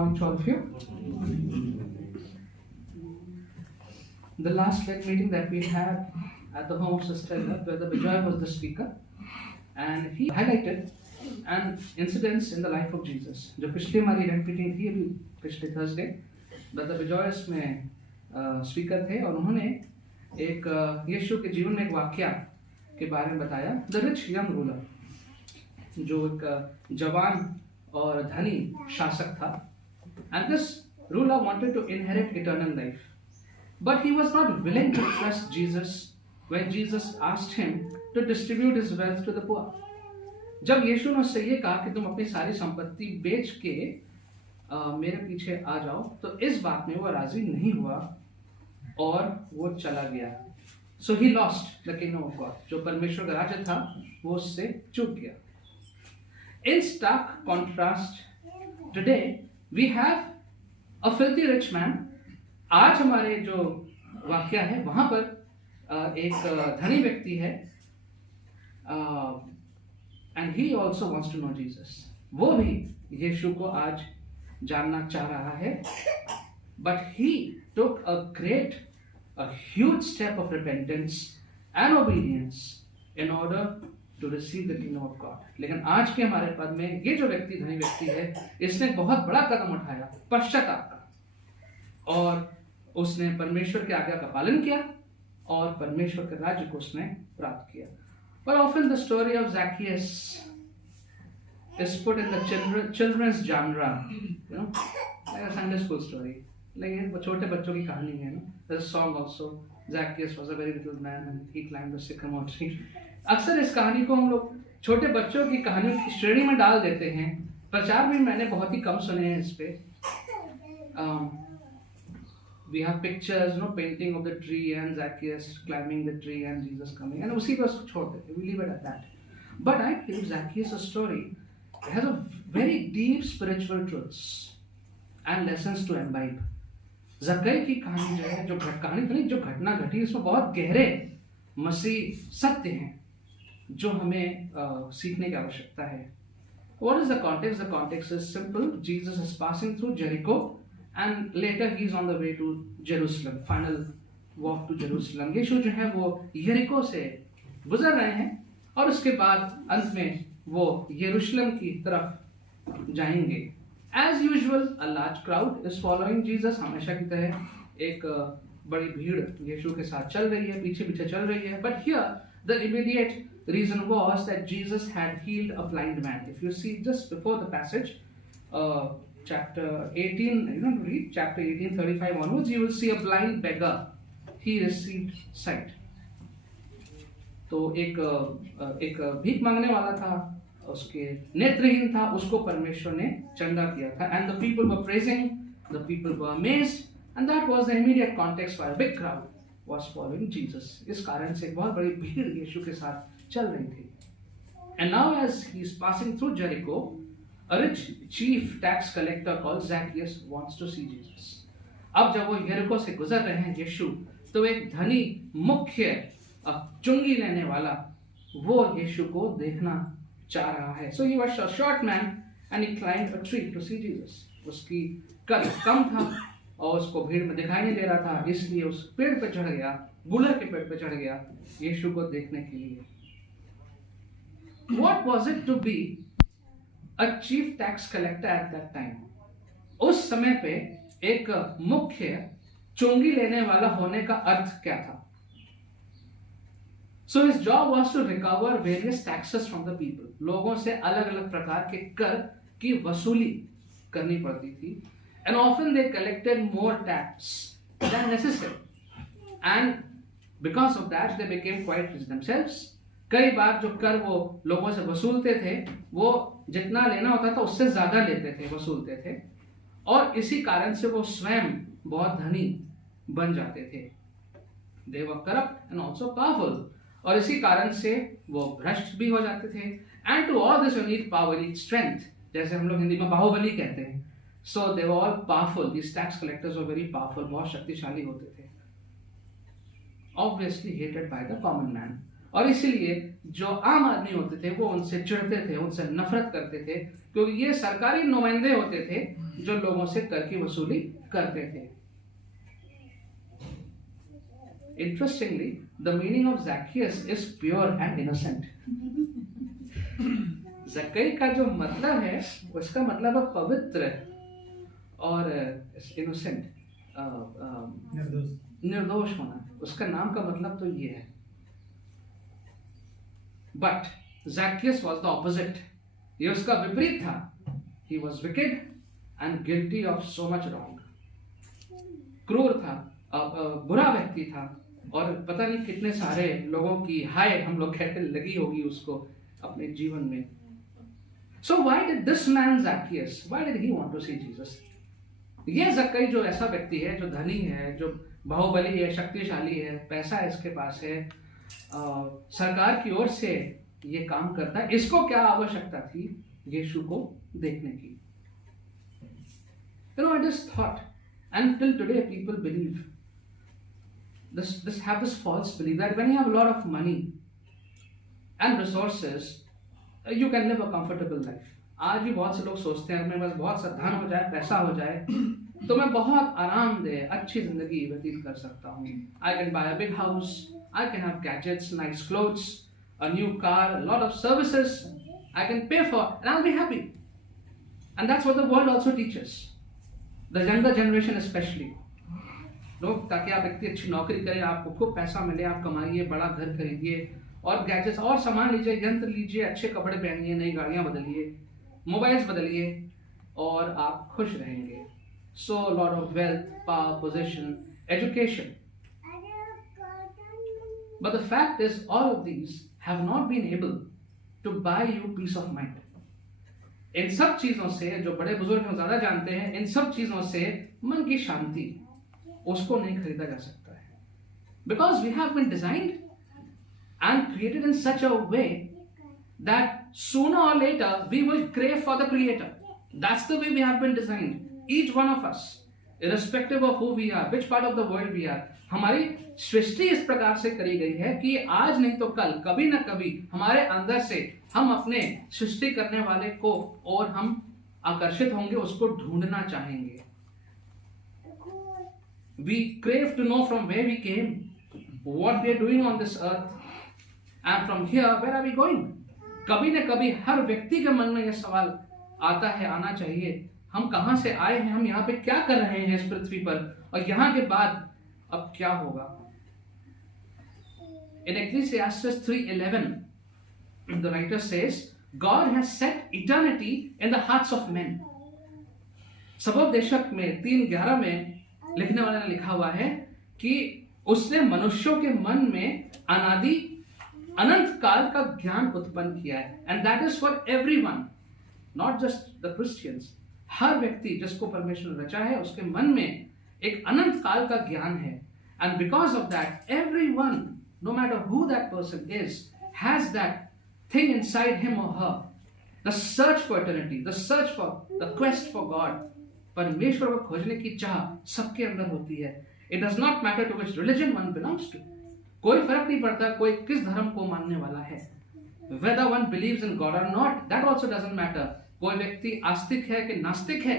morning to all of you. The last leg meeting that we had at the home of Sister Ella, Brother Vijay was the speaker, and he highlighted an incidents in the life of Jesus. जो पिछली हमारी leg meeting थी अभी पिछले Thursday, Brother Vijay इसमें speaker थे और उन्होंने एक यीशु के जीवन में एक वाक्या के बारे में बताया, The rich young ruler, जो एक जवान और धनी शासक था, and this ruler wanted to inherit eternal life, but he was not willing to trust Jesus when Jesus asked him to distribute his wealth to the poor. जब यीशु ने उससे ये कहा कि तुम अपनी सारी संपत्ति बेच के मेरे पीछे आ जाओ, तो इस बात में वो राजी नहीं हुआ और वो चला गया. So he lost the kingdom of God. जो परमेश्वर का राज्य था वो उससे चूक गया. In stark contrast, today we have a filthy rich man. आज हमारे जो वाक्य है वहां पर एक धनी व्यक्ति है, and he also wants to know Jesus. वो भी यीशु को आज जानना चाह रहा है, but he took a huge step of repentance and obedience in order to receive the kingdom of God. लेकिन आज के हमारे पद में ये जो व्यक्ति धनी व्यक्ति है, इसने बहुत बड़ा कदम उठाया पश्चाताप का, और उसने परमेश्वर के आज्ञा का पालन किया और परमेश्वर के राज्य को उसने प्राप्त किया. But often the story of Zacchaeus is put in the children's genre, you know, like a Sunday school story. लेकिन छोटे बच्चों की कहानी है ना. There's a song also, Zacchaeus was a very little man and he climbed the sycamore tree. अक्सर इस कहानी को हम लोग छोटे बच्चों की कहानियों की श्रेणी में डाल देते हैं. प्रचार भी मैंने बहुत ही कम सुने हैं इस पे. We have pictures, no, painting of the tree and Zacchaeus climbing the tree and Jesus coming, and उसी पर छोड़ देते. We leave it at that. But I believe Zacchaeus' story has a very deep spiritual truths and lessons to imbibe. ज़क्कई की कहानी जो है, जो कहानी नहीं, जो घटना घटी, इसमें बहुत गहरे मसीह सत्य हैं जो हमें सीखने की आवश्यकता है. What is the context? The context is simple. Jesus is passing through Jericho and later he is on the way to Jerusalem. Final walk to Jerusalem. यीशु जो है वो यरीको से गुजर रहे हैं और उसके बाद अंत में वो यरूशलेम की तरफ जाएंगे. As usual, a large crowd is following Jesus. हमेशा की तरह एक बड़ी भीड़ यीशु के साथ चल रही है, पीछे पीछे चल रही है. But here the immediate reason was that Jesus had healed a blind man. If you see just before the passage, chapter 18, you know, read chapter 18, 35 onwards, you will see a blind beggar. He received sight. तो एक भीख मांगने वाला था, उसके नेत्रहीन था, उसको परमेश्वर ने चंगा किया था. And the people were praising, the people were amazed, and that was the immediate context why a big crowd was following Jesus. इस कारण से बहुत बड़ी भीड़ यीशु के साथ चल रही थी. And now as he is passing through Jericho, a rich chief tax collector called Zacchaeus wants to see Jesus. अब जब वो यरीको से गुजर रहे हैं यीशु, तो एक धनी मुख्य चुंगी लेने वाला वो यीशु को देखना चाह रहा है. So he was a short man and he climbed a tree to see Jesus. उसकी कद कम था और उसको भीड़ में दिखाई नहीं दे रहा था, इसलिए उस पेड़ पे चढ़ गया, गुलर के पेड़ पे चढ़ गया यीशु को देखने के लिए. What was it to be a chief tax collector at that time? उस समय पे एक मुख्य चुंगी लेने वाला होने का अर्थ क्या था? So his job was to recover various taxes from the people. लोगों से अलग अलग प्रकार के कर की वसूली करनी पड़ती थी. And often they collected more tax than necessary. And because of that they became quite rich themselves. कई बार जो कर वो लोगों से वसूलते थे, वो जितना लेना होता था उससे ज्यादा लेते थे, वसूलते थे, और इसी कारण से वो स्वयं बहुत धनी बन जाते थे. They were corrupt and also powerful. और इसी कारण से वो भ्रष्ट भी हो जाते थे. And to all this you need power, you need strength. जैसे हम लोग हिंदी में बाहुबली कहते हैं. So they were all powerful. These tax collectors were very powerful. बहुत शक्तिशाली होते थे. Obviously hated by the common man. और इसीलिए जो आम आदमी होते थे वो उनसे चिढ़ते थे, उनसे नफरत करते थे, क्योंकि ये सरकारी नुमाइंदे होते थे जो लोगों से कर की वसूली करते थे। Interestingly, the meaning of Zacchaeus is pure and innocent. ज़क्कई का जो मतलब है उसका मतलब है पवित्र और innocent, निर्दोष होना। उसका नाम का मतलब तो ये है। But Zacchaeus was the opposite. ये उसका विपरीत था। He was wicked and guilty of so much wrong. क्रूर था, बुरा व्यक्ति था, और पता नहीं कितने सारे लोगों की हाय हम लोग कहते लगी होगी उसको अपने जीवन में। So why did this man Zacchaeus, why did he want to see Jesus? ये ज़क्कई जो ऐसा व्यक्ति है, जो धनी है, जो बाहुबली है, शक्तिशाली है, पैसा इसके पास है, सरकार की ओर से ये काम करता है, इसको क्या आवश्यकता थी यीशु को देखने की? You know, I just thought, and till today people believe have this false belief that when you have a lot of money and resources, you can live a comfortable life. आज भी बहुत से लोग सोचते हैं मेरे पास बहुत सा धन हो जाए, पैसा हो जाए, तो मैं बहुत आरामदेह अच्छी जिंदगी व्यतीत कर सकता हूँ. I can buy a big house, I can have gadgets, nice clothes, a new car, a lot of services I can pay for, and I'll be happy. And that's what the world also teaches. The younger generation especially. लोग ताकि आप इतनी अच्छी नौकरी करें, आपको खूब पैसा मिले, आप कमाइए, बड़ा घर खरीदिए और गैजेट्स और सामान लीजिए, यंत्र लीजिए, अच्छे कपड़े पहनिए, नई गाड़ियां बदलिए, मोबाइल्स बदलिए और आप खुश रहेंगे. So a lot of wealth, power, position, education. But the fact is all of these have not been able to buy you peace of mind. इन सब चीजों से, जो बड़े बुजुर्ग हम ज्यादा जानते हैं, इन सब चीजों से मन की शांति उसको नहीं खरीदा जा सकता है. Because we have been designed and created in such a way that sooner or later we will crave for the Creator. That's the way we have been designed. Each one of us, irrespective of who we are, which part of the world we are, हमारी सृष्टि इस प्रकार से करी गई है कि आज नहीं तो कल, कभी ना कभी हमारे अंदर से हम अपने सृष्टि करने वाले को और हम आकर्षित होंगे, उसको ढूंढना चाहेंगे. We crave to know from where we came, what we are doing on this earth, and from here where are we going. कभी न कभी हर व्यक्ति के मन में यह सवाल आता है, आना चाहिए, हम कहां से आए हैं, हम यहाँ पे क्या कर रहे हैं इस पृथ्वी पर, और यहाँ के बाद अब क्या होगा. In Ecclesiastes 3:11, the writer says, God has set eternity in the hearts of men. सबोपदेशक में 3:11 में लिखने वाले ने लिखा हुआ है कि उसने मनुष्यों के मन में अनादि अनंत काल का ज्ञान उत्पन्न किया है. And that is for everyone, not just the Christians. हर व्यक्ति जिसको परमेश्वर रचा है उसके मन में एक अनंत काल का ज्ञान है. And because of that everyone, no matter who that person is, has that thing inside him और her, the search for eternity, the search for, the quest for God. परमेश्वर को खोजने की चाह सबके अंदर होती है. It does not matter to which religion one belongs to. कोई फर्क नहीं पड़ता कोई किस धर्म को मानने वाला है. Whether one believes in God or not, that also doesn't matter. कोई व्यक्ति आस्तिक है कि नास्तिक है,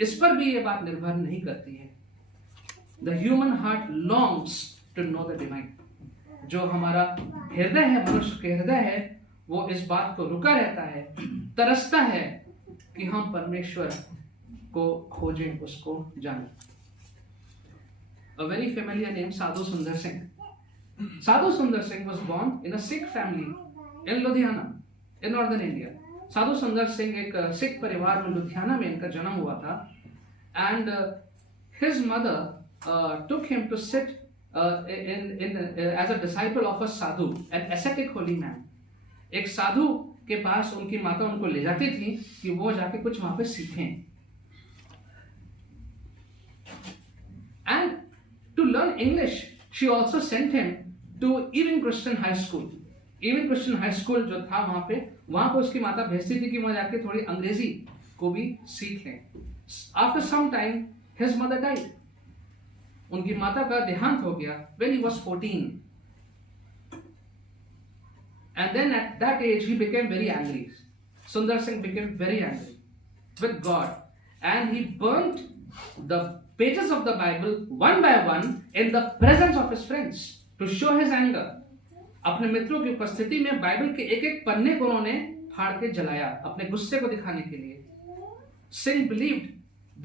इस पर भी ये बात निर्भर नहीं करती है. The human heart longs to know the divine. जो हमारा हृदय है, मनुष्य के हृदय है, वो इस बात को रुका रहता है, तरसता है कि हम परमेश्वर को खोजें, उसको जानें. A very familiar name, Sadhu Sundar Singh. Sadhu Sundar Singh was born in a Sikh family in Ludhiana, in northern India. Sadhu Sundar Singh एक सिख परिवार में लुधियाना में इनका जन्म हुआ था. And his mother took him to sit as a disciple of a sadhu, an ascetic holy man. एक साधु के पास उनकी माता उनको ले जाती थी कि वो जाके कुछ वहां पे सीखें. And to learn English, she also sent him to Even Christian High School. Even Christian High School जो था वहां पे उसकी माता भेजती थी कि वहां जाके थोड़ी अंग्रेजी को भी सीखें. After some time, his mother died. उनकी माता का देहांत हो गया when he was 14. And then at that age, he became very angry. Sundar Singh became very angry with God. And he burnt the pages of the Bible one by one in the presence of his friends to show his anger. अपने मित्रों की उपस्थिति में Bible के एक एक पन्ने को उन्होंने फाड़ के जलाया अपने गुस्से को दिखाने के लिए. Singh believed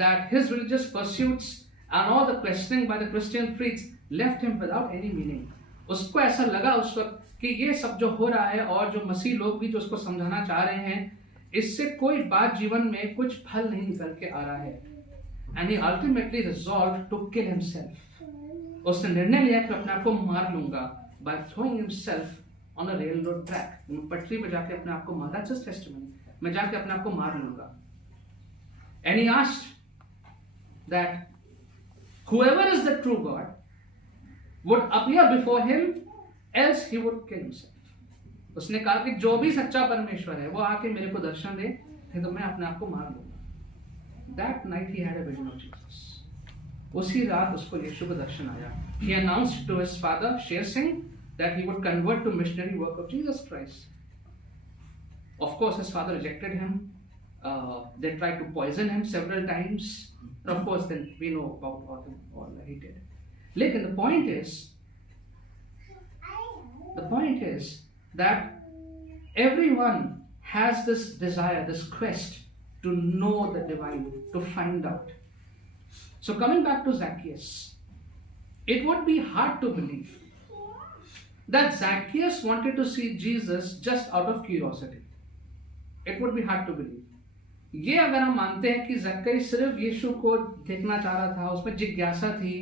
that his religious pursuits and all the questioning by the Christian priests left him without any meaning. उसको ऐसा लगा उस वक्त कि ये सब जो हो रहा है और जो मसीह लोग भी जो उसको समझाना चाह रहे हैं, इससे कोई बात जीवन में कुछ फल नहीं निकल के आ रहा है. And he ultimately resolved to kill himself. उसने निर्णय लिया कि अपने आप को मार लूंगा by throwing himself on a railroad track. पटरी पे जाके अपने आप को मार. That's his testimony. मैं जाके अपने आप को मार लूंगा. And he asked that whoever is the true God would appear before him, else he would kill himself. उसने कहा कि जो भी सच्चा परमेश्वर है वो आके मेरे को दर्शन दे, नहीं तो मैं अपने आप को मार लूंगा. That night he had a vision of Jesus. उसी रात उसको यीशु का दर्शन आया. He announced to his father Sher Singh that he would convert to missionary work of Jesus Christ. Of course, his father rejected him. They tried to poison him several times. Of course, then we know about all that he did. Lekin the point is that everyone has this desire, this quest to know the divine, to find out. So coming back to Zacchaeus, it would be hard to believe that Zacchaeus wanted to see Jesus just out of curiosity. It would be hard to believe. ये अगर हम मानते हैं कि ज़क्कई सिर्फ यीशु को देखना चाह रहा था, उसमें जिज्ञासा थी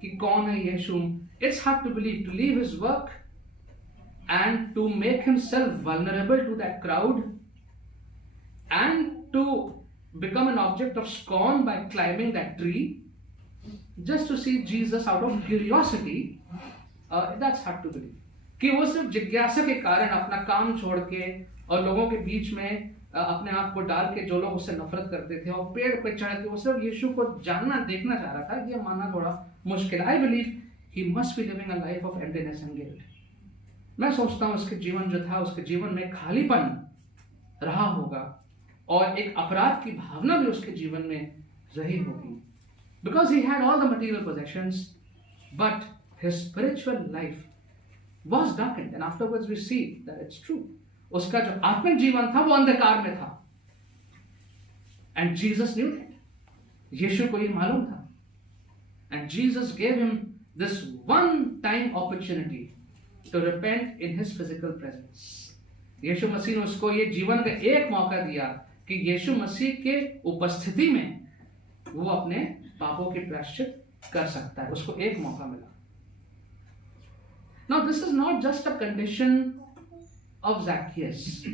कि कौन है यीशु, it's hard to believe, to leave his work and to make himself vulnerable to that crowd and to become an object of scorn by climbing that tree just to see Jesus out of curiosity. That's hard to believe. कि वो सिर्फ जिज्ञासा के कारण अपना काम छोड़ के और लोगों के बीच में अपने आप को डाल के, जो लोग उससे नफरत करते थे, और पेड़ पे चढ़ के वो सिर्फ यीशु को जानना देखना चाह रहा था, ये मानना थोड़ा मुश्किल. I believe he must be living a life of emptiness and guilt. मैं सोचता हूँ उसके जीवन जो था, उसके जीवन में खालीपन रहा होगा और एक अपराध की भावना भी उसके जीवन में रही होगी. Because he had all the material possessions, but his spiritual life was darkened, and afterwards we see that it's true. उसका जो आत्मिक जीवन था वो अंधकार में था. And Jesus knew that. यीशु को ये मालूम था. And Jesus gave him this one-time opportunity to repent in his physical presence. यीशु मसीह ने उसको ये जीवन का एक मौका दिया कि यीशु मसीह के उपस्थिति में वो अपने पापों के प्रायश्चित कर सकता है. उसको एक मौका मिला. Now this is not just a condition of Zacchaeus,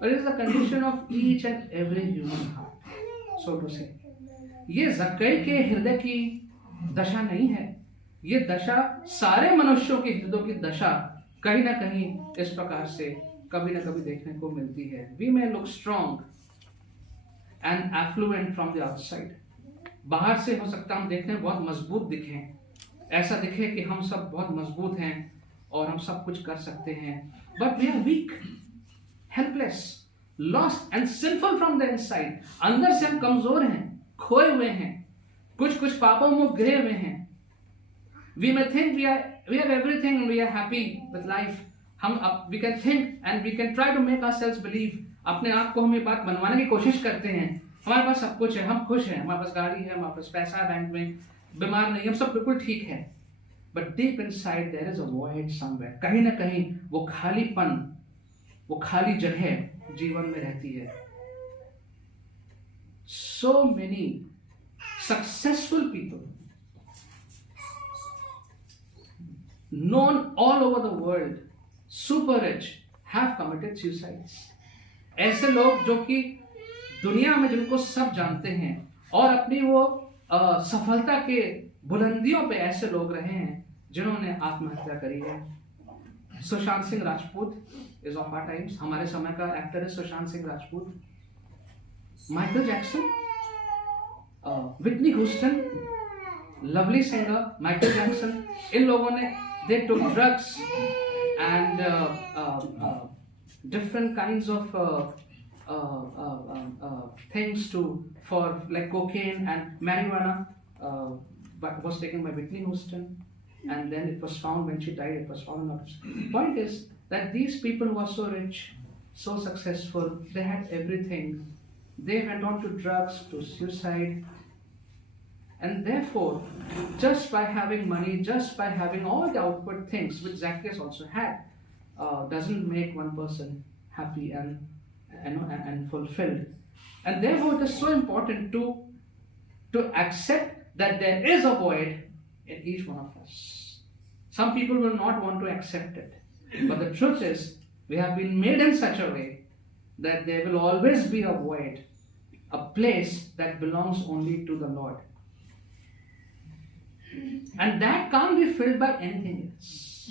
but it is a condition of each and every human heart, so to say. ये ज़क्कई के हृदय की दशा नहीं है. ये दशा सारे मनुष्यों के हृदयों की दशा कहीं ना कहीं इस प्रकार से कभी ना कभी देखने को मिलती है. We may look strong and affluent from the outside. बाहर से हो सकता हम देखने में बहुत मजबूत दिखें, ऐसा दिखे कि हम सब बहुत मजबूत हैं और हम सब कुछ कर सकते हैं. But we are weak, helpless, lost and sinful from the inside. अंदर से हम कमजोर हैं, खोए हुए हैं, कुछ पापों में गिरे हुए हैं. We may think we have everything and we are happy with life. We can think and we can try to make ourselves believe. अपने आप को हम ये बात मनवाने की कोशिश करते हैं, हमारे पास सब कुछ है, हम खुश हैं, हमारे पास गाड़ी है, हमारे पास पैसा है बैंक में, बीमार नहीं, हम सब बिल्कुल ठीक है. But deep inside there is a void somewhere. कहीं ना कहीं वो खालीपन, वो खाली जगह जीवन में रहती है. So many successful people known all over the world, super rich, have committed suicides. ऐसे लोग जो कि दुनिया में जिनको सब जानते हैं और अपनी वो सफलता के बुलंदियों पे ऐसे लोग रहे हैं जिन्होंने आत्महत्या करी है. Sushant Singh Rajput is of our times, हमारे समय का एक्टर है Sushant Singh Rajput. Michael Jackson, Whitney Houston, lovely singer Michael Jackson, इन लोगों ने they took drugs and different kinds of things for like cocaine and marijuana was taken by Whitney Houston, and then it was found when she died. It was found out. Point is that these people who are so rich, so successful, they had everything. They went on to drugs, to suicide, and therefore, just by having money, just by having all the outward things which Zacchaeus also had, doesn't make one person happy and fulfilled. And therefore, it is so important to accept that there is a void in each one of us. Some people will not want to accept it, but the truth is, we have been made in such a way that there will always be a void, a place that belongs only to the Lord. And that can't be filled by anything else.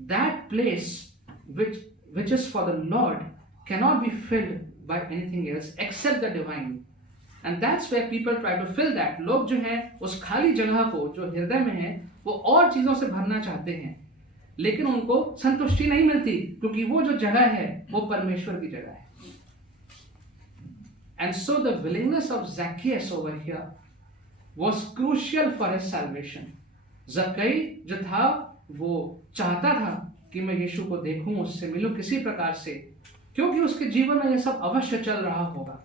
That place which is for the Lord cannot be filled by anything else except the divine. And that's where people try to fill that. लोग जो हैं उस खाली जगह को जो हृदय में है वो और चीजों से भरना चाहते हैं, लेकिन उनको संतुष्टि नहीं मिलती, क्योंकि वो जो जगह है वो परमेश्वर की जगह है. And so the willingness of Zacchaeus over here was crucial for his salvation. ज़क्कई जो था वो चाहता था कि मैं यीशु को देखूं, उससे मिलूं किसी प्रकार से, क्योंकि उसके जीवन में यह सब अवश्य चल रहा होगा,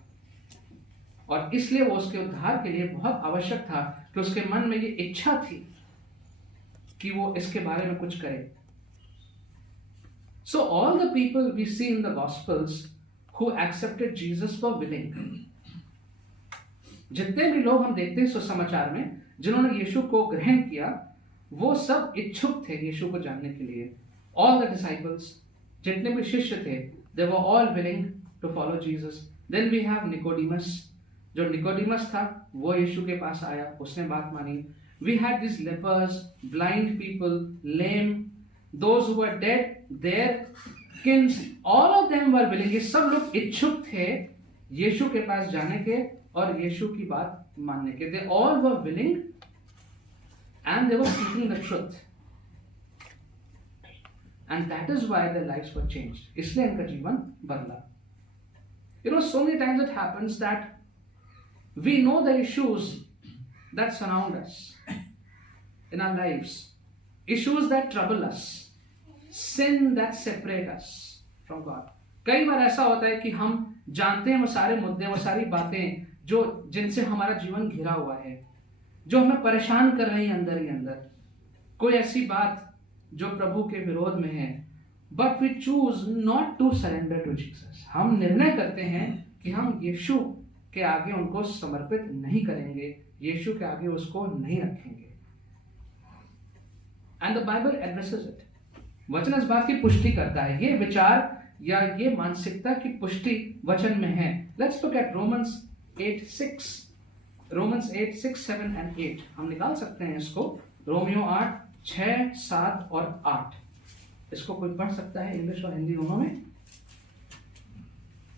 और इसलिए वो उसके उद्धार के लिए बहुत आवश्यक था कि उसके मन में ये इच्छा थी कि वो इसके बारे में कुछ करे. So all the people we see in the Gospels who accepted Jesus were willing. जितने भी लोग हम देखते हैं सुसमाचार में जिन्होंने यीशु को ग्रहण किया, वो सब इच्छुक थे यीशु को जानने के लिए. All the disciples, जितने भी शिष्य थे, they were all willing to follow Jesus. Then we have Nicodemus. जो निकोडिमस था वो यीशु के पास आया, उसने बात मानी. We had these lepers, blind people, lame, those who were dead, their kins, all of them were willing. ये सब लोग इच्छुक थे यीशु के पास जाने के और यीशु की बात मानने के. They all were willing and they were seeking the truth. And that is why their lives were changed. इसलिए इनका जीवन बदला. You know, so many times it happens that we know the issues that surround us in our lives, issues that trouble us, sin that separate us from God. कई बार ऐसा होता है कि हम जानते हैं वो सारे मुद्दे, वो सारी बातें जो जिनसे हमारा जीवन घिरा हुआ है, जो हमें परेशान कर रही है अंदर ही अंदर, कोई ऐसी बात जो प्रभु के विरोध में है, but we choose not to surrender to Jesus. हम निर्णय करते हैं कि हम यीशु के आगे उनको समर्पित नहीं करेंगे, यीशु के आगे उसको नहीं रखेंगे. And the Bible addresses it. वचन इस बात की पुष्टि करता है. ये विचार या ये मानसिकता की पुष्टि वचन में है. Let's look at Romans 8:6. Romans 8:6, 7 and 8. हम निकाल सकते हैं इसको. रोमियो 8, 6, 7 और 8. इसको कोई पढ़ सकता है इंग्लिश और हिंदी दोनों में.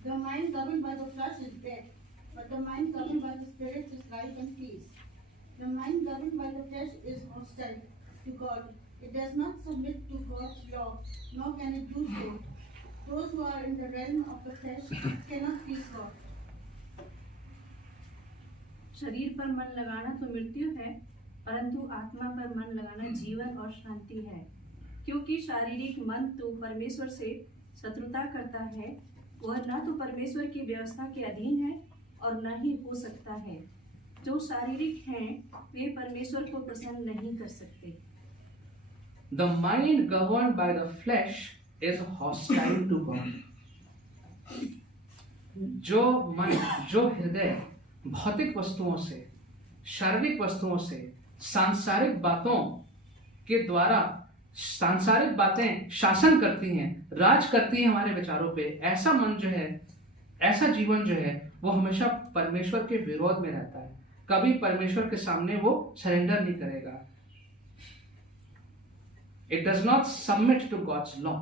The mind governed by the flesh is death, but the mind governed by the Spirit is life and peace. The mind governed by the flesh is hostile to God. It does not submit to God's law, nor can it do so. Those who are in the realm of the flesh cannot please God. शरीर पर मन लगाना तो मृत्यु है, परंतु आत्मा पर मन लगाना जीवन और शांति है. क्योंकि शारीरिक मन तो परमेश्वर से शत्रुता करता है, वह न तो परमेश्वर की व्यवस्था के अधीन है और न ही हो सकता है. जो शारीरिक हैं वे परमेश्वर को प्रसन्न नहीं कर सकते. The mind governed by the flesh is hostile to God. जो मन, जो हृदय भौतिक वस्तुओं से, शारीरिक वस्तुओं से, सांसारिक बातों के द्वारा सांसारिक बातें शासन करती हैं, राज करती हैं हमारे विचारों पे, ऐसा मन जो है, ऐसा जीवन जो है, वो हमेशा परमेश्वर के विरोध में रहता है. कभी परमेश्वर के सामने वो सरेंडर नहीं करेगा. It does not submit to God's law.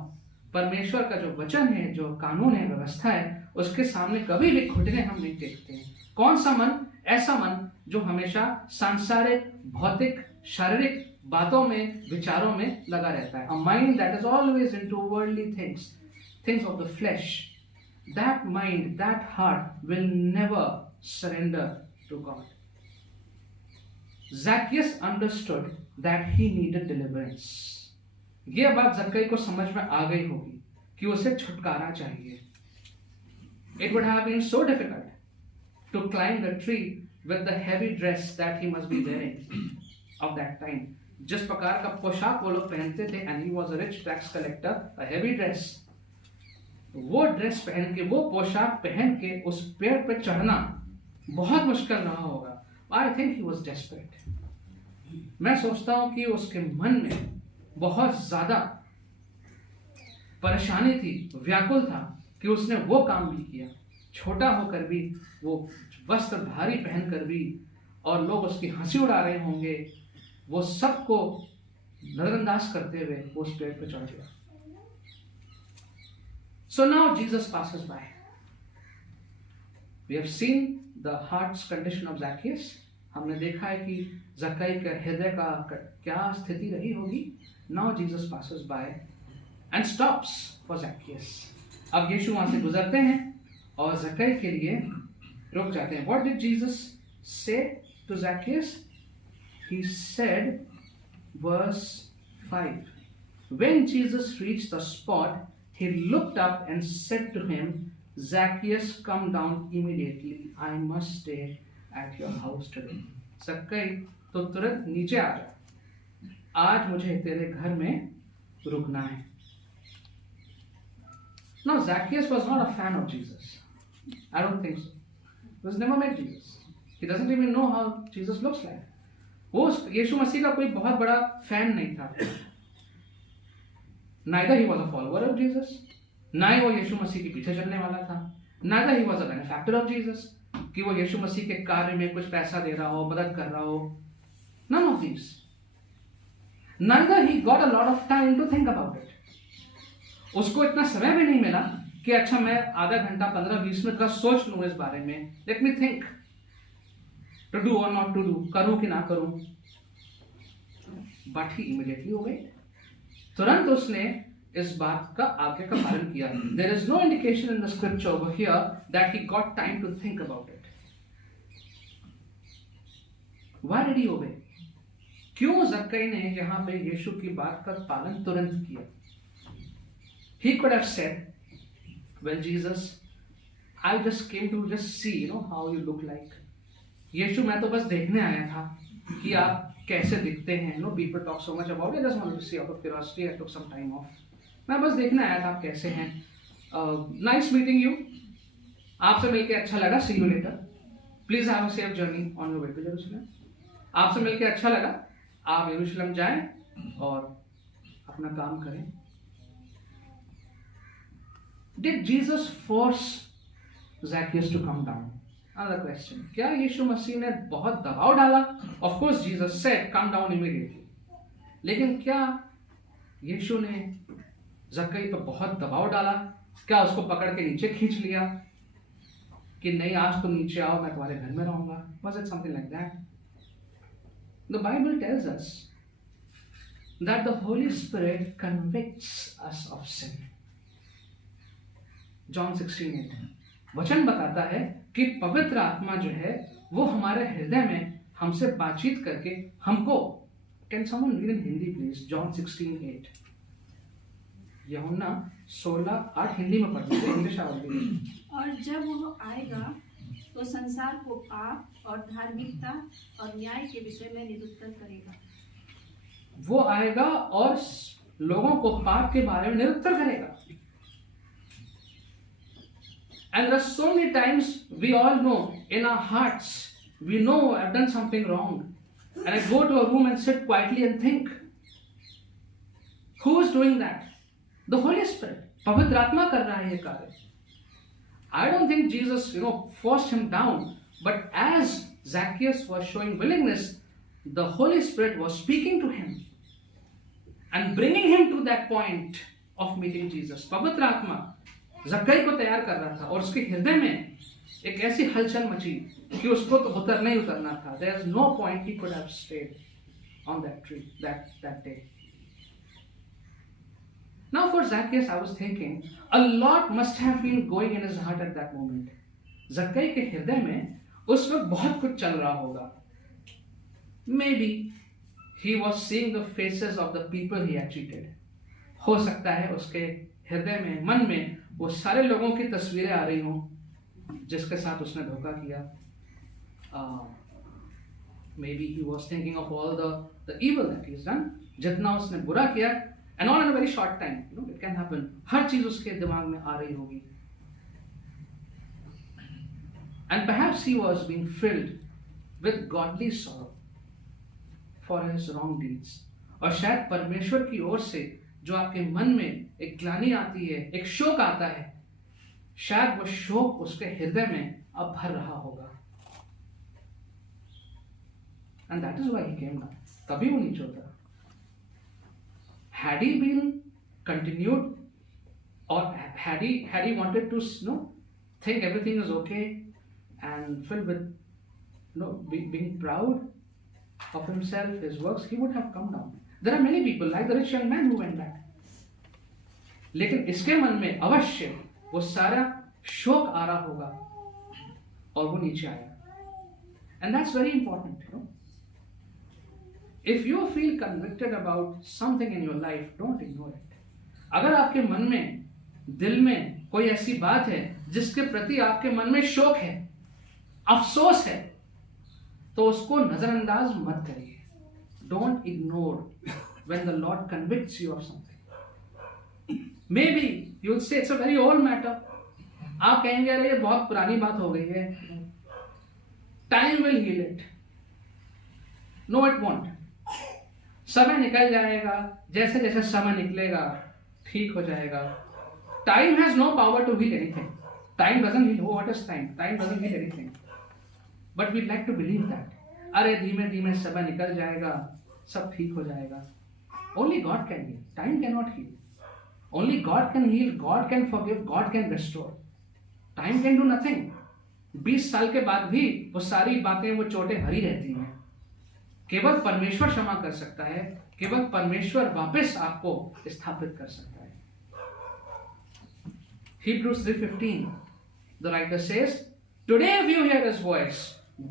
परमेश्वर का जो वचन है, जो कानून है, व्यवस्था है, उसके सामने कभी भी घुटने हम नहीं टेकते हैं. कौन सा मन? ऐसा मन जो हमेशा सांसारिक, भौतिक, शारीरिक बातों में, विचारों में लगा रहता है. A mind that is always into worldly things, things of the flesh, that mind, that heart will never surrender to God. Zacchaeus understood that he needed deliverance. यह बात जक्कई को समझ में आ गई होगी कि उसे छुटकारा चाहिए. It would have been so difficult to climb the tree with the heavy dress that he must be wearing of that time. जिस प्रकार का पोशाक वो लोग पहनते थे, and he was a rich tax collector, a heavy dress. वो dress पहन के, वो पोशाक पहन के उस पेड़ पे चढ़ना बहुत मुश्किल रहा होगा. I think he was desperate. मैं सोचता हूं कि उसके मन में बहुत ज्यादा परेशानी थी, व्याकुल था कि उसने वो काम भी किया, छोटा होकर भी, वो वस्त्र भारी पहनकर भी, और लोग उसकी हंसी उड़ा रहे होंगे, वो सबको नजरअंदाज करते हुए वो उस पेड़ पर चढ़ गया. So now Jesus passes by. We have seen the heart's condition of Zacchaeus. हमने देखा है कि जक्कई के हृदय का क्या स्थिति रही होगी. Now Jesus passes by and stops for Zacchaeus. अब यीशु वहां से गुजरते हैं और जक्कई के लिए रुक जाते हैं. What did Jesus say to Zacchaeus? He said, verse 5. When Jesus reached the spot, he looked up and said to him, Zacchaeus, come down immediately. I must stay at your house today. जक्कई, तो तुरंत नीचे आ जा. आज मुझे तेरे घर में रुकना है. Now Zacchaeus was not a fan of Jesus. I don't think so. He has never met Jesus. He doesn't even know how Jesus looks like. वो यीशु मसीह का कोई बहुत बड़ा फैन नहीं था. Neither he was a follower of Jesus. ना ही वो यीशु मसीह के पीछे चलने वाला था. Neither he was a benefactor of Jesus. कि वो यीशु मसीह के कार्य में कुछ पैसा दे रहा हो, मदद कर रहा हो. None of these. Neither he got a lot of time to think about it. उसको इतना समय भी नहीं मिला कि अच्छा मैं आधा घंटा 15-20 मिनट का सोच लूं इस बारे में. Let me think. To do or not to do. करूं कि ना करूं. But he immediately obeyed. तुरंत उसने इस बात का आज्ञा का पालन किया. There is no indication in the scripture over here that he got time to think about it. Why did he obey? क्यों जक्कई ने यहाँ पे यीशु की बात का पालन तुरंत किया? He could have said, well Jesus, I just came to just see, how you look like. यीशु, मैं तो बस देखने आया था कि आप कैसे दिखते हैं. People talk so much about it. I just wanted to see out of curiosity. I took some time off. मैं बस देखने आया था आप कैसे हैं. Nice meeting you. आपसे मिलके अच्छा लगा. See you later. Please have a safe journey on your way to Jerusalem. आपसे मिलके अच्छा लगा. आप यरूशलेम जाएं और अपना काम करें. Did Jesus force Zacchaeus to come down? Another question. क्या यीशु मसीह ने बहुत दबाव डाला? Of course Jesus said, come down immediately. लेकिन क्या यीशु ने जक्कई पर बहुत दबाव डाला? क्या उसको पकड़ के नीचे खींच लिया कि नहीं आज तुम नीचे आओ, मैं तुम्हारे घर में रहूंगा? Was it something like that? The Bible tells us that the Holy Spirit convicts us of sin. John 16:8. वचन बताता है कि पवित्र आत्मा जो है वो हमारे हृदय में हमसे बातचीत करके हमको. Can someone read in Hindi please? John 16:8. यूहन्ना 16:8 हिंदी में पढ़ लीजिए. इंग्लिश आवाज. और जब वो आएगा तो संसार को पाप और धार्मिकता और न्याय के विषय में निरुत्तर करेगा. वो आएगा और लोगों को पाप के बारे में निरुत्तर करेगा. And there are so many times we all know in our hearts, we know I've done something wrong. And I go to a room and sit quietly and think. Who is doing that? The Holy Spirit. पवित्र आत्मा कर रहा है ये कार्य. I don't think Jesus, forced him down. But as Zacchaeus was showing willingness, the Holy Spirit was speaking to him and bringing him to that point of meeting Jesus. पवित्र आत्मा जक्कई को तैयार कर रहा था और उसके हृदय में एक ऐसी हलचल मची कि उसको तो उतरना ही उतरना था. There is no point he could have stayed on that tree that day. Now for Zacchaeus, I was thinking, a lot must have been going in his heart at that moment. ज़क्कई के हृदय में उस वक्त बहुत कुछ चल रहा होगा. Maybe he was seeing the faces of the people he had cheated. हो सकता है उसके हृदय में, मन में वो सारे लोगों की तस्वीरें आ रही हों जिसके साथ उसने धोखा किया. Maybe he was thinking of all the evil that he's done. जितना उसने बुरा किया, and all in a very short time. It can happen. हर चीज उसके दिमाग में आ रही होगी. And perhaps he was being filled with godly sorrow for his wrong deeds. और शायद परमेश्वर की ओर से जो आपके मन में एक ग्लानि आती है, एक शोक आता है, शायद वो शोक उसके हृदय में अब भर रहा होगा. And that is why he came down. तभी वो नीचे उतरा. Had he been continued, or had he wanted to think everything is okay and filled with being proud of himself, his works, he would have come down. There are many people like the rich young man who went back. लेकिन इसके मन में अवश्य वो सारा शोक आ रहा होगा और वो नीचे आया. And that's very important. If you feel convicted about something in your life, don't ignore it. अगर आपके मन में, दिल में कोई ऐसी बात है जिसके प्रति आपके मन में शोक है, अफसोस है, तो उसको नजरअंदाज मत करिए. Don't ignore when the Lord convicts you of something. Maybe you will say it's a very old matter. आप कहेंगे अरे ये बहुत पुरानी बात हो गई है. Time will heal it. No, it won't. समय निकल जाएगा, जैसे जैसे समय निकलेगा ठीक हो जाएगा. Time has no power to heal anything. Time doesn't heal. Oh, what is time? Time doesn't heal anything. But we'd like to believe that. अरे धीमे धीमे समय निकल जाएगा, सब ठीक हो जाएगा. Only God can heal. Time cannot heal. Only God can heal. God can forgive. God can restore. Time can do nothing. 20 साल के बाद भी वो सारी बातें, वो चोटें हरी रहती हैं. केवल परमेश्वर क्षमा कर सकता है. केवल परमेश्वर वापस आपको स्थापित कर सकता है. Hebrews 3:15, the writer says, "Today if you hear His voice,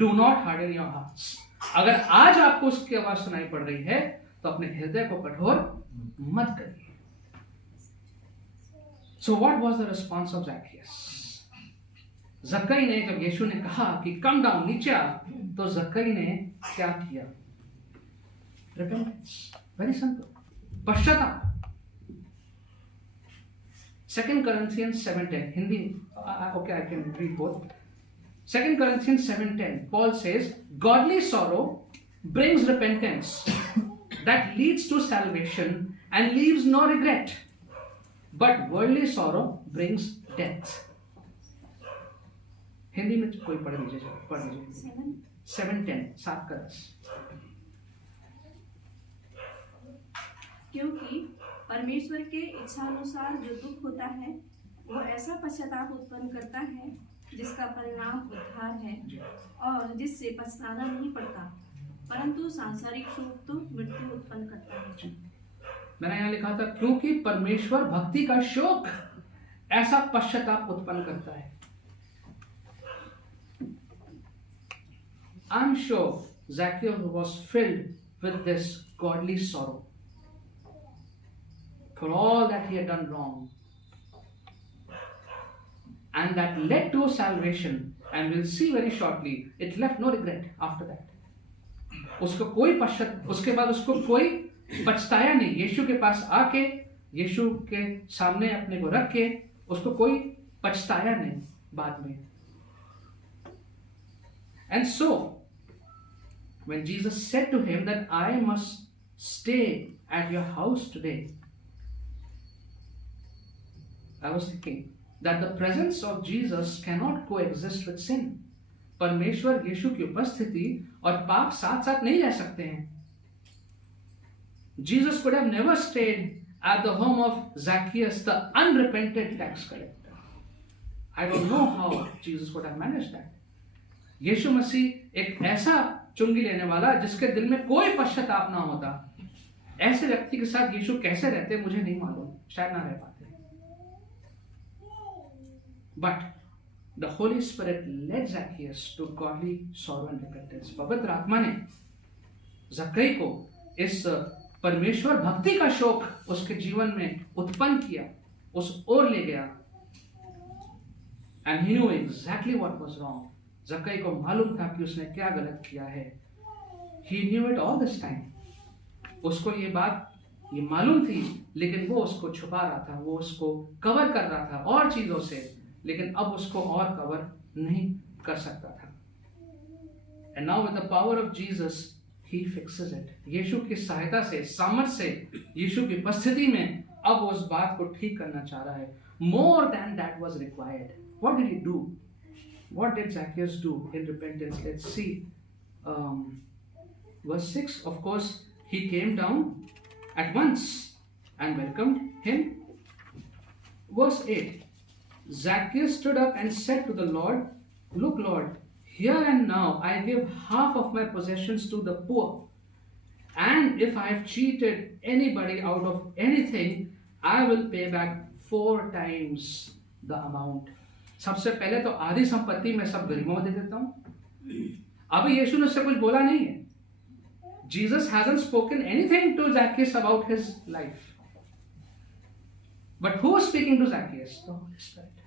do not harden your hearts." अगर आज आपको उसकी आवाज सुनाई पड़ रही है तो अपने हृदय को कठोर मत करिए. So what was the response of Zacchaeus? ज़क्कई ने, जब यीशु ने कहा कि कम डाउन, नीचे आ, तो ज़क्कई ने क्या किया? Repentance. Very simple. पश्चाताप. 2 Corinthians 7:10. Hindi. Okay, I can read both. 2 Corinthians 7:10. Paul says, "Godly sorrow brings repentance that leads to salvation and leaves no regret. But worldly sorrow brings death." Hindi में कोई पढ़ लीजिए. 7:10. 7 का 10. क्योंकि परमेश्वर के इच्छानुसार जो दुख होता है वो ऐसा पश्चाताप उत्पन्न करता है जिसका परिणाम उद्धार है और जिससे पछताना नहीं पड़ता, परंतु सांसारिक सुख तो मृत्यु उत्पन्न करता है. मैंने यहाँ लिखा था क्योंकि परमेश्वर भक्ति का शोक ऐसा पश्चाताप उत्पन्न करता है. I'm sure Zacchaeus was filled with this godly sorrow for all that he had done wrong, and that led to salvation, and we'll see very shortly it left no regret after that. उसके बाद उसको कोई पछताया नहीं. यीशु के पास आके, यीशु के सामने अपने को रख के उसको कोई पछताया नहीं बाद में. And so when Jesus said to him that I must stay at your house today, I was thinking that the presence of Jesus cannot coexist with sin. परमेश्वर यीशु की उपस्थिति और पाप साथ साथ नहीं रह सकते हैं. Jesus could have never stayed at the home of Zacchaeus, the unrepentant tax collector. I don't know how Jesus would have managed that. यीशु मसीह एक ऐसा चुंगी लेने वाला, जिसके दिल में कोई पश्चाताप ना होता, ऐसे व्यक्ति के साथ यीशु कैसे रहते मुझे नहीं मालूम, शायद ना रह पाते। But the Holy Spirit led Zacchaeus to godly sorrow and repentance. पवित्र आत्मा ने ज़क्कई को इस परमेश्वर भक्ति का शौक उसके जीवन में उत्पन्न किया, उस ओर ले गया। And he knew exactly what was wrong. ज़क्कई को मालूम था कि उसने क्या गलत किया है। He knew it all this time. उसको ये बात ये मालूम थी, लेकिन वो उसको छुपा रहा था, वो उसको कवर कर रहा था और चीजों से, लेकिन अब उसको और कवर नहीं कर सकता था। And now with the power of Jesus he fixes it. यीशु की सहायता से, सामर्थ से, यीशु की उपस्थिति में अब उस बात को ठीक करना चाह रहा है। More than that was required. What did he do? What did Zacchaeus do in repentance? Let's see. Verse 6, of course, he came down at once and welcomed him. Verse 8, Zacchaeus stood up and said to the Lord, "Look, Lord, here and now I give half of my possessions to the poor. And if I have cheated anybody out of anything, I will pay back 4 times the amount." सबसे पहले तो आधी संपत्ति मैं सब गरीबों में दे देता हूं। अभी यीशु ने उससे कुछ बोला नहीं है। Jesus hasn't spoken anything to Zacchaeus about his life. But who is speaking to Zacchaeus? The Holy Spirit.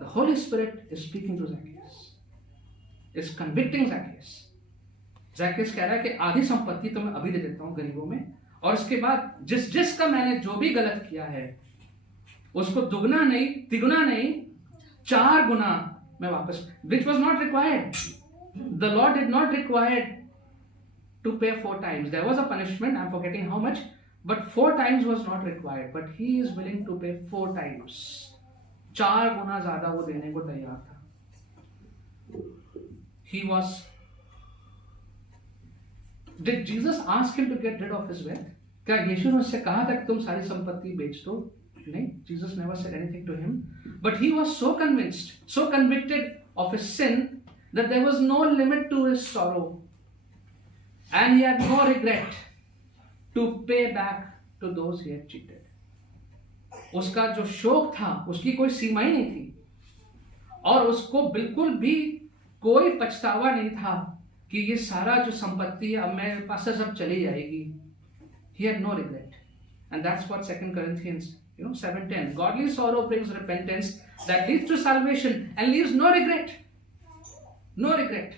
The Holy Spirit is speaking to Zacchaeus. Is convicting Zacchaeus. Zacchaeus कह रहा है कि आधी संपत्ति तो मैं अभी दे देता हूं गरीबों में, और उसके बाद जिसका मैंने जो भी गलत किया है उसको दुगना नहीं, तिगुना नहीं, 4 गुना मैं वापस, which was not required. The Lord did not require to pay 4 times. There was a punishment, I'm forgetting how much, but 4 times was not required. But he is willing to pay 4 times. 4 गुना ज्यादा वो देने को तैयार था। He was. Did Jesus ask him to get rid of his wealth? क्या यीशु ने उससे कहा था कि तुम सारी संपत्ति बेच दो? नहीं, Jesus never said anything to him. But he was so convinced, so convicted of his sin that there was no limit to his sorrow. And he had no regret to pay back to those he had cheated. उसका जो शौक था उसकी कोई सीमा ही नहीं थी, और उसको बिल्कुल भी कोई पछतावा नहीं था कि ये सारा जो संपत्ति अब मेरे पास से सब चली जाएगी। He had no regret. And that's what 2 Corinthians 7:10. Godly sorrow brings repentance that leads to salvation and leaves no regret. No regret.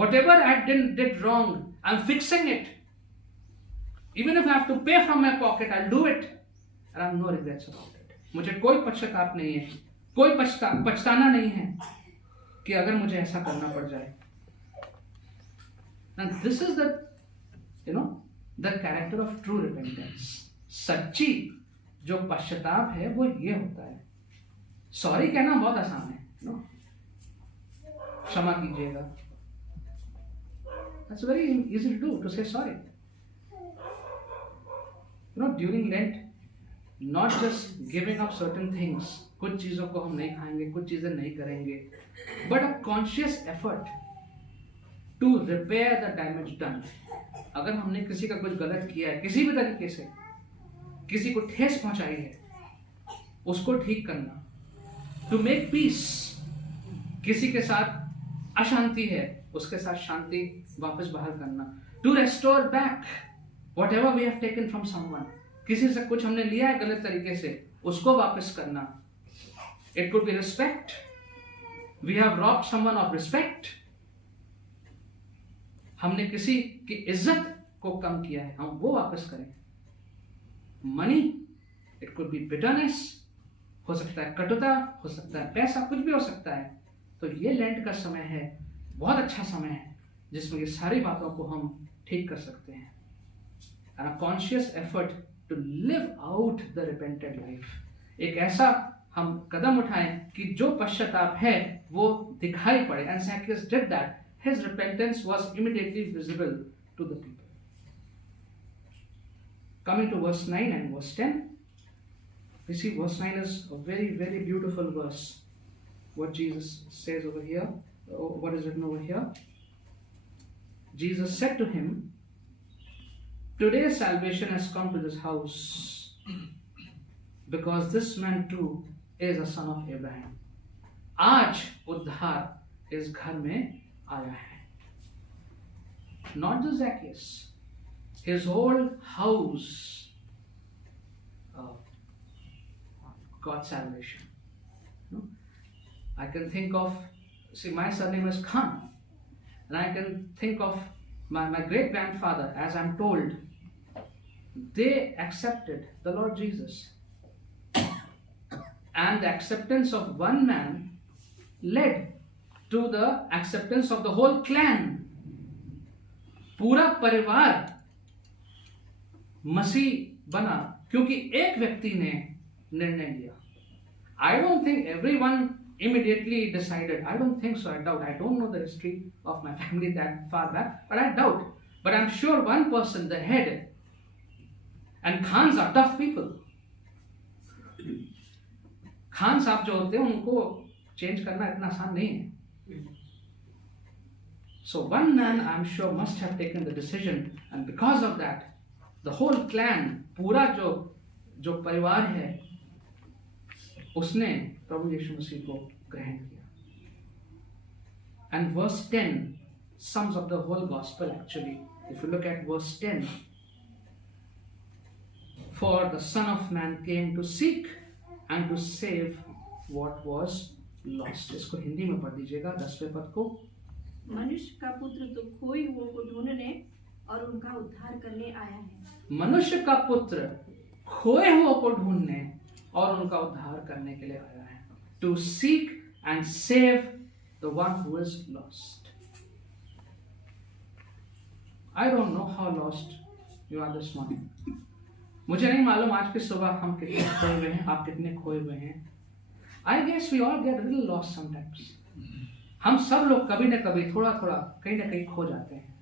Whatever I did wrong, I'm fixing it. Even if I have to pay from my pocket, I'll do it. And I have no regrets about it. मुझे कोई पश्चाताप नहीं है, कोई पछताना नहीं है कि अगर मुझे ऐसा करना पड़ जाए। And this is the character of true repentance. सच्ची जो पश्चाताप है वो ये होता है। सॉरी कहना बहुत आसान है, क्षमा कीजिएगा। That's very easy to do, to say sorry. During Lent, not just giving up certain things, कुछ चीजों को हम नहीं खाएंगे, कुछ चीजें नहीं करेंगे, but a conscious effort to repair the damage done. अगर हमने किसी का कुछ गलत किया है, किसी भी तरीके से किसी को ठेस पहुंचाई है, उसको ठीक करना, टू मेक पीस, किसी के साथ अशांति है उसके साथ शांति वापस बहाल करना, to restore back whatever we have taken from someone, किसी से कुछ हमने लिया है गलत तरीके से उसको वापस करना। It could be respect, we have robbed someone of respect, हमने किसी की इज्जत को कम किया है, हम वो वापस करें। Money, it could B bitterness, हो सकता है कटुता, हो सकता है पैसा, कुछ भी हो सकता है। तो ये लेंट का समय है, बहुत अच्छा समय है जिसमें ये सारी बातों को हम ठीक कर सकते हैं। And a conscious effort to live out the repented life, एक ऐसा हम कदम उठाएं कि जो पश्चाताप है वो दिखाई पड़े। And Zacchaeus did that, his repentance was immediately visible to the people. Coming to verse 9 and verse 10, we see verse 9 is a very, very beautiful verse. What Jesus says over here, what is written over here? Jesus said to him, "Today salvation has come to this house, because this man too is a son of Abraham." आज उद्धार इस घर में आया है. Not just Zacchaeus, his whole house got salvation. No? I can think of, see, my surname is Khan, and I can think of my great grandfather, as I'm told, they accepted the Lord Jesus. And the acceptance of one man led to the acceptance of the whole clan. पूरा परिवार मसीह बना क्योंकि एक व्यक्ति ने निर्णय लिया. I don't think everyone immediately decided. I don't think so. I doubt. I don't know the history of my family that far back, but I doubt. But I'm sure one person, the head, and Khans are tough people. Khan साहब जो होते हैं उनको change करना इतना आसान नहीं है. So one man, I'm sure, must have taken the decision, and because of that, the whole clan, पूरा जो परिवार है, उसने प्रभु यीशु मसीह को ग्रहण किया. And verse 10 sums up the whole gospel actually. If you look at verse 10, "For the Son of Man came to seek and to save what was lost." इसको हिंदी में पढ़ दीजिएगा 10वें पद को. मनुष्य का पुत्र तो खोए हुओं को ढूंढने और उनका उद्धार करने आया है. मनुष्य का पुत्र खोए हुओं को ढूंढने और उनका उद्धार करने के लिए आया है. To seek and save the one who is lost. I don't know how lost you are this morning. मुझे नहीं मालूम आज की सुबह हम कितने खोए हुए हैं, आप कितने खोए हुए हैं. I guess we all get a little lost sometimes. हम सब लोग कभी न कभी थोड़ा थोड़ा कहीं ना कहीं खो जाते हैं.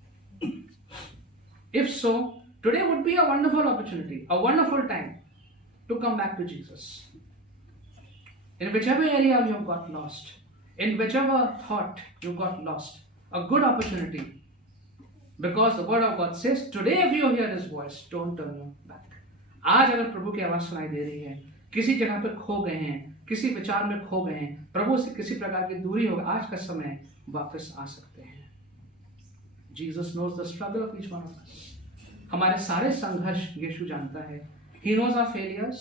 If so, today would be a wonderful opportunity, a wonderful time to come back to Jesus. In whichever area you got lost, in whichever thought you got lost, a good opportunity. Because the word of God says, today if you hear His voice, don't turn your back. आज अगर प्रभु की आवाज सुनाई दे रही है, किसी जगह पे खो गए हैं, किसी विचार में खो गए हैं, प्रभु से किसी प्रकार की दूरी हो, आज का समय वापस आ सकते हैं. Jesus knows the struggle of each one of us. हमारे सारे संघर्ष यीशु जानता है. He knows our failures.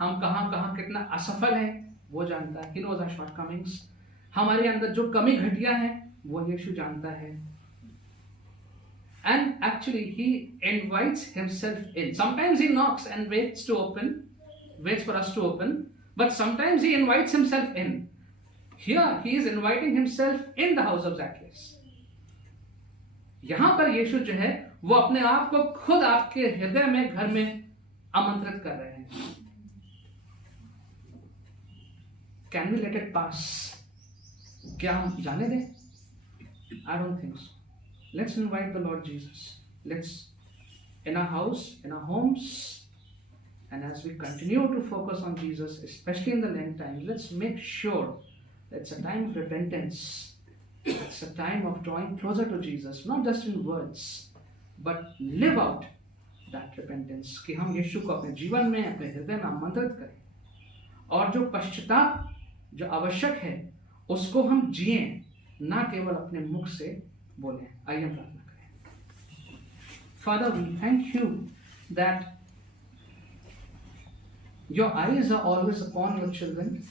हम कहाँ कितना असफल हैं वो जानता है. He knows our shortcomings. हमारे अंदर जो कमी घटिया है वो यीशु जानता है. And actually he invites himself in. Sometimes he knocks and waits for us to open, but sometimes he invites himself in. Here he is inviting himself in the house of Zacchaeus. यहाँ पर यीशु जो है वो अपने आप को खुद आपके हृदय में, घर में आमंत्रित कर रहे हैं. Can we let it pass? क्या हम जाने दें? I don't think so. Let's invite the Lord Jesus. Let's, in our house, in our homes, and as we continue to focus on Jesus, especially in the Lent times, let's make sure that it's a time of repentance. It's a time of drawing closer to Jesus, not just in words, but live out that repentance. कि हम यीशु को अपने जीवन में, अपने हृदय में आमंत्रित करें, और जो पश्चाताप जो आवश्यक है उसको हम जिएं, ना केवल अपने मुख से बोलें. आइए हम प्रार्थना करें. Father, we thank you that your eyes are always upon your children,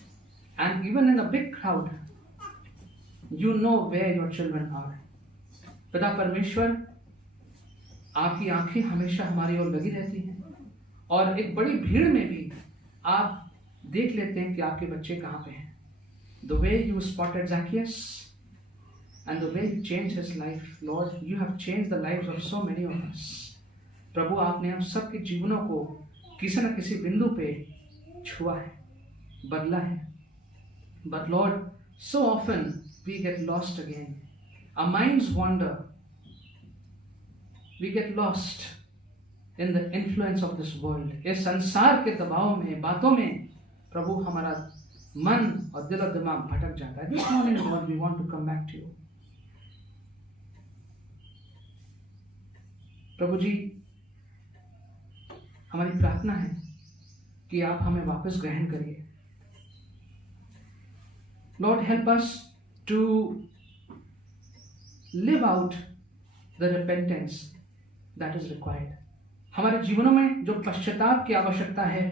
and even in a big crowd, you know where your children are. पिता परमेश्वर, आपकी आंखें हमेशा हमारी ओर लगी रहती हैं, और एक बड़ी भीड़ में भी आप देख लेते हैं कि आपके बच्चे कहाँ पे हैं. The way you spotted Zacchaeus and the way you changed his life, Lord, you have changed the lives of so many of us. प्रभु, आपने हम सब के जीवनों को किसी न किसी बिंदु पे छुआ है, बदला है. But Lord, so often we get lost again. Our minds wander. We get lost in the influence of this world. इस संसार के दबाव में, बातों में, प्रभु हमारा मन और दिल और दिमाग भटक जाता है. This morning, Lord, we want to come back to you. प्रभु जी, हमारी प्रार्थना है कि आप हमें वापस ग्रहण करिए. Lord, help us to live out the repentance that is required. हमारे जीवनों में जो पश्चाताप की आवश्यकता है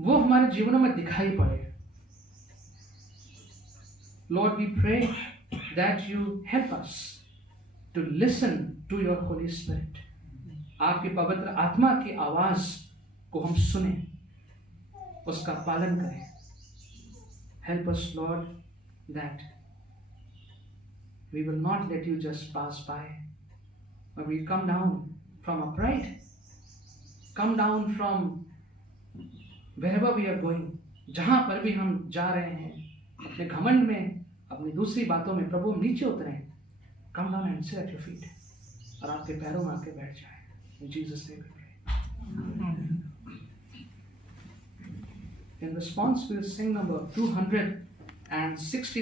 वो हमारे जीवनों में दिखाई पड़े. Lord, we pray that you help us to listen to your Holy Spirit. आपकी पवित्र आत्मा की आवाज को हम सुने, उसका पालन करें. Help us, Lord, that we will not let you just pass by, but we come down from our pride, come down from wherever we are going, जहां पर भी हम जा रहे हैं, अपने घमंड में, अपनी दूसरी बातों में, प्रभु हम नीचे उतरें. Come down and sit at your feet, और आपके पैरों में आके बैठ जाएं. In Jesus' name we pray. In response, we'll sing number 260.